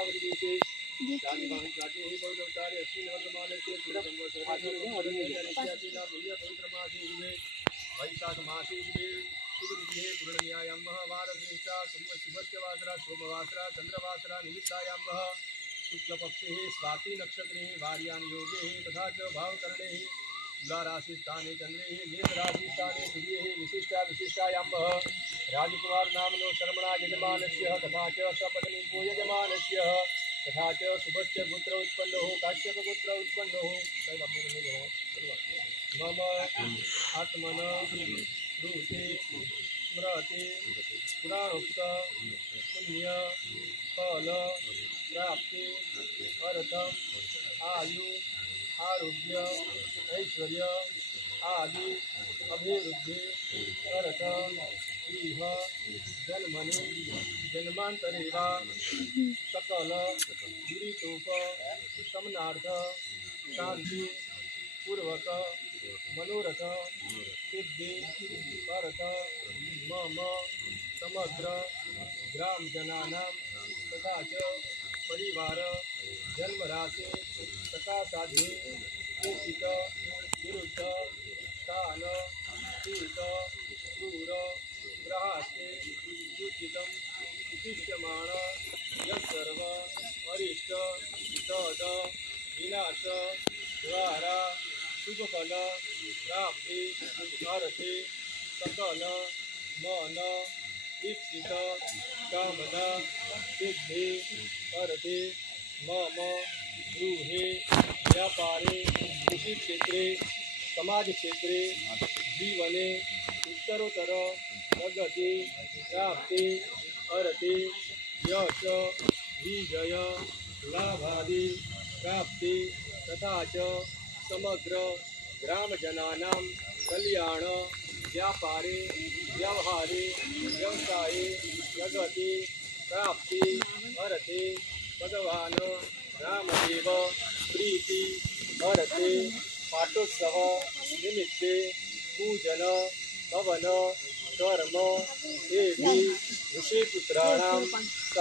वर्षावधिदेशे जातिवाहनकाटे हि बहुदवतारे अस्मिन् वर्तमानस्य पवित्रमासे शुभे वैशाखमासे शुभे शुभतिथे पूर्णन्यायां वारश्रेष्ठा शुभस्यवासरा सोमवासरा चन्द्रवासरा निमित्तायां शुक्लपक्षे स्वाति नक्षत्रे वार्यां योगे तथा च भावकरणे तुलाराशिस्थाने चंद्रे मेषराशिस्थाने सूर्ये विशिष्टा विशिष्टायां राजकुमार नामनो शर्मणा यजमानस्य तथा च सपत्नीको यजमानस्य तथा च शुभस्य पुत्र उत्पन्नो काश्यपपुत्र उत्पन्नो मम आत्मन ब्रूते स्मरते पुराणोक्त पुण्य फल प्राप्ति अर्थम आयु आरोग्य ऐश्वर्य आदि अभिवृद्धि अर्थ इह जन्मनि जन्मांतरे वा सकल दुरितोप शमनार्थ शांति पूर्वक मनोरथ सिद्धि अर्थ मम समग्र ग्राम जनानां तथा च परिवार जन्मराशि तथा साधे उचित विरुद्ध स्थान शीत क्रूर ग्रहास्ते सूचितं शिष्यमाण यत्सर्व अरिष्ट तद विनाश द्वारा शुभफल प्राप्ति अर्थे सकल मन दीक्षित कामना सिद्धि अर्थे मम गृहे व्यापारे कृषि क्षेत्रे समाज क्षेत्रे जीवने उत्तरोत्तर प्रगति प्राप्ति अर्थे यश विजय लाभादि प्राप्ति तथा च समग्र ग्रामजनानां कल्याण व्यापारे व्यवहारे व्यवसाये प्रगति प्राप्ति अर्थे भगवान रामदेव प्रीति अर्थे पाठोत्सव निमित्ते पूजन हवन कर्म एवं ऋषिपुत्राणां